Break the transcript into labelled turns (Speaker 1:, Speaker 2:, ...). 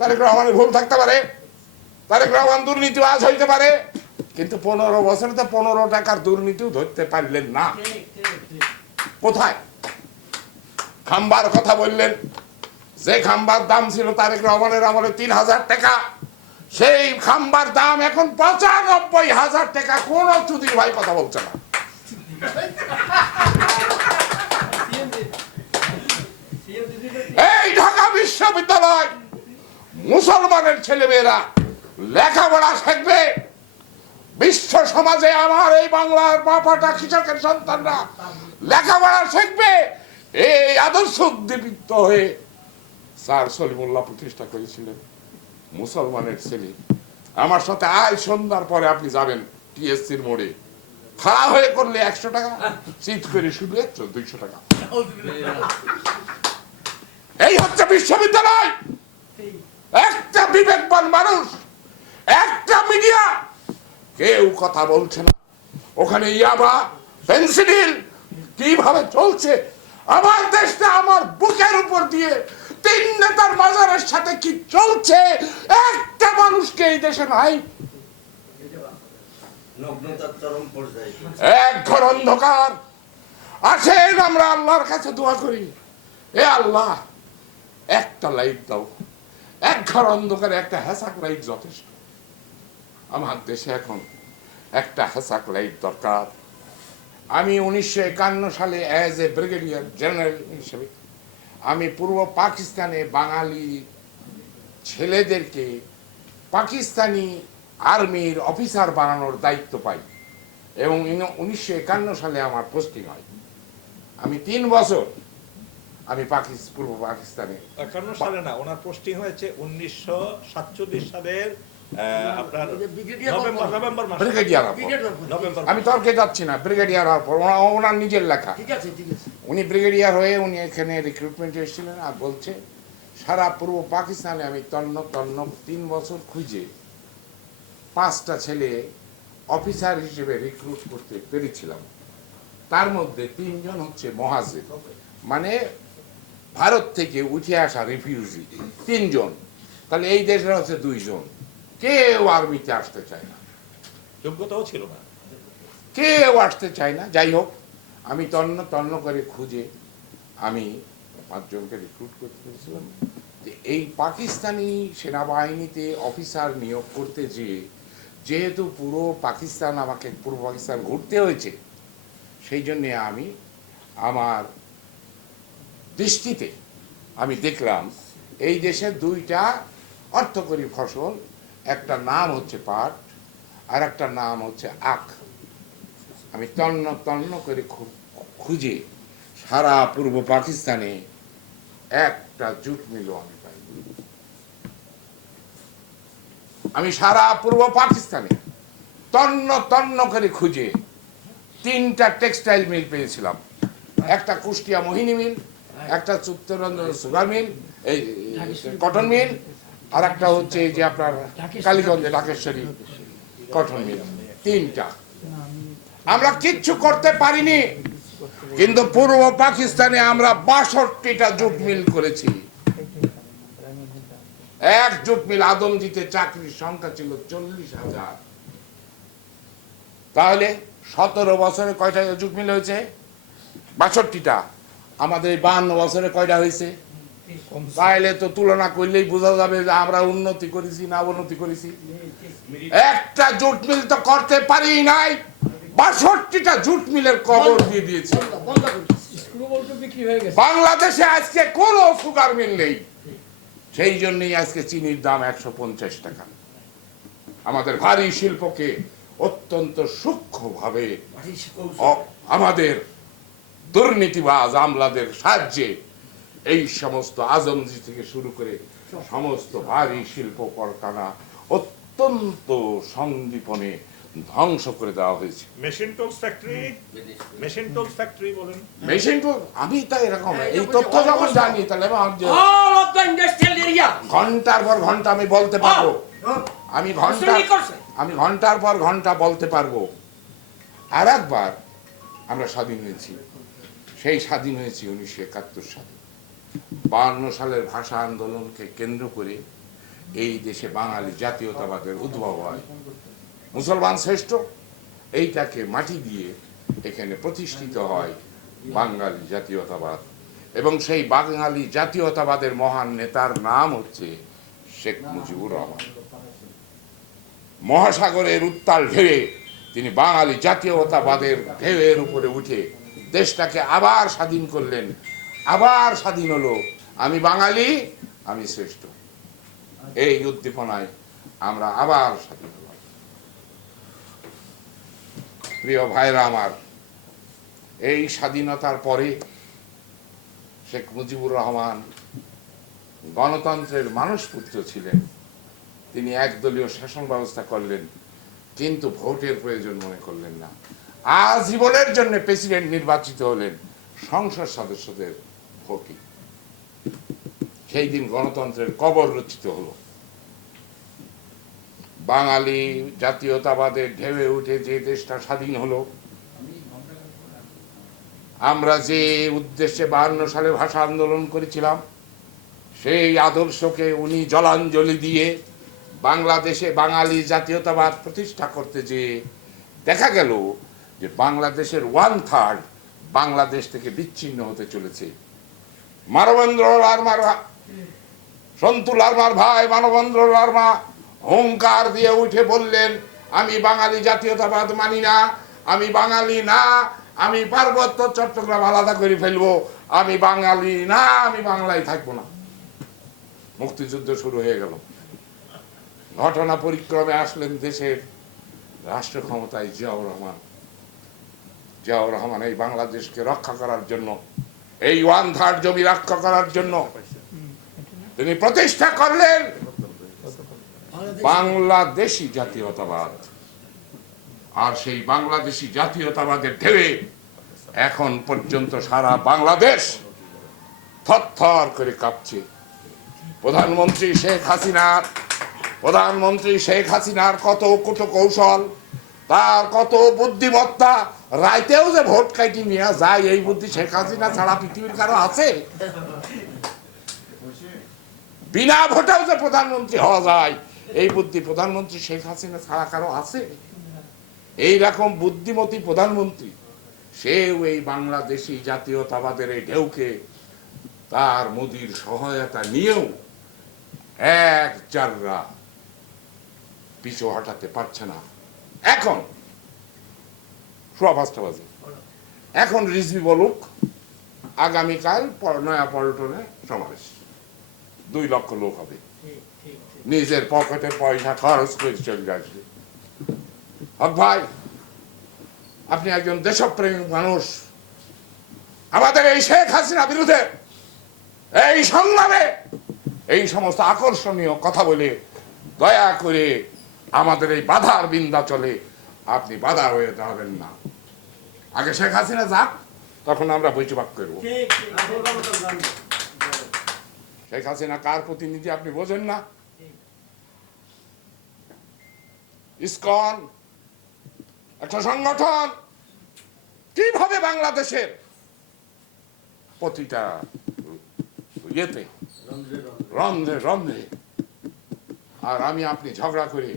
Speaker 1: তারেক রহমানের ভুল থাকতে পারে। তারেক রহমান দুর্নীতিবাজ হইতে পারে। কিন্তু পনেরো বছরে তো পনেরো টাকার দুর্নীতিও ধরতে পারলেন না। কোথায়? খাম্বার কথা বললেন। যে খাম্বার দাম ছিল তারেক রহমানের আমলে তিন হাজার টাকা। সেই খাম্বার দাম এখন পঁচানব্বই হাজার টাকা। কোন চুদির ভাই কথা বলছে না। এই ঢাকা বিশ্ববিদ্যালয় মুসলমানের ছেলেমেয়েরা লেখাপড়া শিখবে। বিশ্ব সমাজে আমার এই বাংলার বাপাটা কৃষকের সন্তানরা লেখাপড়া শিখবে। এই আদর্শ উদ্দীপিত হয়ে স্যার সলিমুল্লাহ প্রতিষ্ঠা করেছিলেন মুসলমানের ছেলে। আমার সাথে আয় সন্ধ্যার পরে আপনি যাবেন টিএসসির মোড়ে। খাড়া হয়ে করলে একশো টাকা চিট করে শুধু একশো দুইশো টাকা। এই হচ্ছে বিশ্ববিদ্যালয়। একটা বিবেকবান মানুষ একটা মিডিয়া কেউ কথা বলছে না। ওখানে ইয়াবা পেন্সিডিল কীভাবে চলছে? আমার দেশটা আমার বুকের উপর দিয়ে তিন নেতার বাজারের সাথে কি চলছে? একটা মানুষকে এই দেশে নাই। এক ঘর অন্ধকার। আসেন আমরা আল্লাহর কাছে দোয়া করি। এ আল্লাহ একটা লাইট দাও। এক ঘর অন্ধকারে একটা হ্যাসাক লাইট যথেষ্ট। আমার দেশে এখন একটা হ্যাসাক লাইট দরকার। আমি উনিশশো একান্ন সালে অ্যাজ এ ব্রিগেডিয়ার জেনারেল হিসেবে আমি পূর্ব পাকিস্তানে বাঙালি ছেলেদেরকে পাকিস্তানি আর্মির অফিসার বানানোর দায়িত্ব পাই এবং উনিশশো একান্ন সালে আমার পোস্টিং হয়। আমি তিন বছর আমি পাকিস্তান পূর্ব পাকিস্তানে।
Speaker 2: একান্ন সালে না ওনার পোস্টিং হয়েছে উনিশশো সাতচল্লিশ সালের আপনার নভেম্বর নভেম্বর মাসে।
Speaker 1: ব্রিগেডিয়ার হওয়ার পর।
Speaker 2: নভেম্বর
Speaker 1: আমি তর্কে যাচ্ছি না ব্রিগেডিয়ার হওয়ার পর। ওনার নিজের লেখা।
Speaker 3: ঠিক আছে
Speaker 1: উনি ব্রিগেডিয়ার হয়ে উনি এখানে রিক্রুটমেন্টে এসেছিলেন আর বলছে সারা পূর্ব পাকিস্তানে আমি তন্ন তন্ন তিন বছর খুঁজে পাঁচটা ছেলে অফিসার হিসেবে রিক্রুট করতে পেরেছিলাম। তার মধ্যে তিনজন হচ্ছে মহাজের। মানে ভারত থেকে উঠে আসা রিফিউজি তিনজন। তাহলে এই দেশের হচ্ছে দুইজন। কেউ আর্মিতে আসতে চায় না।
Speaker 2: যোগ্যতাও ছিল না।
Speaker 1: কেউ আসতে চায় না। যাই হোক আমি তন্ন তন্ন করে খুঁজে আমি পাঁচজনকে রিক্রুট করতে পেরেছিলাম যে এই পাকিস্তানি সেনাবাহিনীতে অফিসার নিয়োগ করতে যেয়ে যেহেতু পুরো পাকিস্তান আমাকে পূর্ব পাকিস্তান ঘুরতে হয়েছে সেই জন্যে আমি আমার দৃষ্টিতে। আমি দেখলাম এই দেশের দুইটা অর্থকরী ফসল, একটা নাম হচ্ছে পাট আর একটা নাম হচ্ছে আখ। আমি তন্ন তন্ন করে খুঁজে সারা পূর্ব পাকিস্তানে একটা জুট মিলও আমি পাই আমি সারা পূর্ব পাকিস্তানে তন্ন তন্ন করে খুঁজে তিনটা টেক্সটাইল মিল পেয়েছিলাম। একটা কুষ্টিয়া মোহিনী মিল একটা চিত্তরঞ্জন সুগার মিল, এই কটন মিল, আর একটা হচ্ছে এই যে আপনার কালীগঞ্জে ঢাকেশ্বরী কটন মিল, তিনটা। আমরা কিচ্ছু করতে পারিনি, কিন্তু পূর্ব পাকিস্তানে আমরা বাষট্টিটা জুট মিল করেছি। এক জুট মিল আদমজিতে চাকরির সংখ্যা ছিল চল্লিশ হাজার। তাহলে সতেরো বছরে কয়টা জুট মিল হয়েছে? বাষট্টিটা। আমাদের এই বাহান্ন বছরে কয়টা হয়েছে? তাহলে তো তুলনা করলেই বোঝা যাবে যে আমরা উন্নতি করেছি না অবনতি করেছি। একটা জুট মিল তো করতে পারি নাই বাষট্টিটা জুট মিলের কবর দিয়ে দিয়েছে। বাংলাদেশে আজকে কোনো সুগার মিল নেই। সেই জন্যই আজকে চিনির দাম একশো পঞ্চাশ টাকা। আমাদের ভারী শিল্পকে অত্যন্ত সূক্ষ্মভাবে আমাদের দুর্নীতিবাজ আমলাদের সাহায্যে এই সমস্ত আজমজি থেকে শুরু করে সমস্ত ভারী শিল্প কারখানা অত্যন্ত সন্দীপনে ধ্বংস করে দেওয়া হয়েছে।
Speaker 2: Machine tools factory machine tools factory বলেন।
Speaker 1: মেশিন তো আমি তাই এরকম এই তথ্য যখন জানি তাহলে আমার যে
Speaker 3: all of the industrial area
Speaker 1: ঘণ্টার পর ঘণ্টা আমি বলতে পারব। আমি
Speaker 3: ঘণ্টা
Speaker 1: আমি ঘণ্টার পর ঘণ্টা বলতে পারব। আর একবার আমরা স্বাধীন হয়েছি। সেই স্বাধীন হয়েছে উনিশশো একাত্তর সালে। বাহান্ন সালের ভাষা আন্দোলনকে কেন্দ্র করে এই দেশে বাঙালি জাতীয়তাবাদের উদ্ভব হয়। মুসলমান শ্রেষ্ঠ, এইটাকে মাটি দিয়ে এখানে প্রতিষ্ঠিত হয় বাঙালি জাতীয়তাবাদ। এবং সেই বাঙালি জাতীয়তাবাদের মহান নেতার নাম হচ্ছে শেখ মুজিবুর রহমান। মহাসাগরের উত্তাল ঢেউয়ে তিনি বাঙালি জাতীয়তাবাদের ঢেউয়ের উপরে উঠে দেশটাকে আবার স্বাধীন করলেন, আবার স্বাধীন হলো। আমি বাঙালি, আমি শ্রেষ্ঠ। এই উদ্দীপনায় আমরা আবার স্বাধীন হলাম। প্রিয় ভাইরা আমার, এই স্বাধীনতার পরে শেখ মুজিবুর রহমান গণতন্ত্রের মানুষপুত্র ছিলেন। তিনি একদলীয় শাসন ব্যবস্থা করলেন, কিন্তু ভোটের প্রয়োজন মনে করলেন না। আজীবনের জন্য প্রেসিডেন্ট নির্বাচিত হলেন সংসদ সদস্যদের ভোটে সেই দিন গণতন্ত্রের কবর রচিত হলো। বাঙালি জাতীয়তাবাদের ঢেউয়ে উঠে যে দেশটা স্বাধীন হলো, আমরা যে উদ্দেশ্যে বাহান্ন সালে ভাষা আন্দোলন করেছিলাম, সেই আদর্শকে উনি জলাঞ্জলি দিয়ে বাংলাদেশে বাঙালি জাতীয়তাবাদ প্রতিষ্ঠা করতে যে দেখা গেল যে বাংলাদেশের ওয়ান থার্ড বাংলাদেশ থেকে বিচ্ছিন্ন হতে চলেছে। মানবেন্দ্র লারমার সন্তু লারমার ভাই মানবেন্দ্র লারমা হুঙ্কার দিয়ে উঠে বললেন, আমি বাঙালি জাতীয়তাবাদ মানি না, আমি বাঙালি না, আমি পার্বত্য চট্টগ্রাম আলাদা করে ফেলব, আমি বাঙালি না, আমি বাংলায় থাকব না। মুক্তিযুদ্ধ শুরু হয়ে গেল। ঘটনা পরিক্রমে আসলেন দেশের রাষ্ট্র ক্ষমতায় জিয়াউর রহমান। জিয়াউর রহমান, এই বাংলাদেশকে রক্ষা করার জন্য, এই ওয়ান থার্ড জমি রক্ষা করার জন্য তিনি প্রতিষ্ঠা করলেন বাংলাদেশি জাতীয়তাবাদ। আর সেই বাংলাদেশি জাতীয়তাবাদের ঢেউয়ে এখন পর্যন্ত সারা বাংলাদেশ থরথর করে কাঁপছে। প্রধানমন্ত্রী শেখ হাসিনার প্রধানমন্ত্রী শেখ হাসিনার কত কুট কৌশল, তার কত বুদ্ধিমত্তা রাইতেও যে ভোট কাটি নিয়ে যায়, এই বুদ্ধি শেখ হাসিনা ছাড়া পৃথিবীর কারও আছে? বিনা ভোটেও যে প্রধানমন্ত্রী হওয়া যায়, এই বুদ্ধি প্রধানমন্ত্রী শেখ হাসিনা ছাড়া কারও আছে? এই রকম বুদ্ধিমতী প্রধানমন্ত্রী, সেও এই বাংলাদেশি জাতীয়তাবাদের এই ঢেউকে তার মোদির সহায়তা নিয়েও এক চাররা পিছু হটাতে পারছে না। এখন সোয়া পাঁচটা বাজে। এখন রিজভি বলুক আগামীকাল নয়া পল্টনে সমাবেশ। দুই লক্ষ লোক হবে। নিজের পকেটে পয়সা খরচ করে চলে আসবে। হক ভাই আপনি একজন দেশপ্রেমিক মানুষ। আমাদের এই শেখ হাসিনা বিরুদ্ধে এই সংগ্রামে এই সমস্ত আকর্ষণীয় কথা বলে দয়া করে আমাদের এই বাধার বিন্দা চলে। আপনি বাধা হয়ে দাঁড়াবেন না। আগে শেখ হাসিনা যাক তখন আমরা বৈঠক করব। শেখ হাসিনা কার প্রতিনিধি আপনি বোঝেন না? ইসকন একটা সংগঠন কীভাবে বাংলাদেশের প্রতিটা ইয়েতে রন্ধ্রে রন্ধ্রে আর আমি আপনি ঝগড়া করে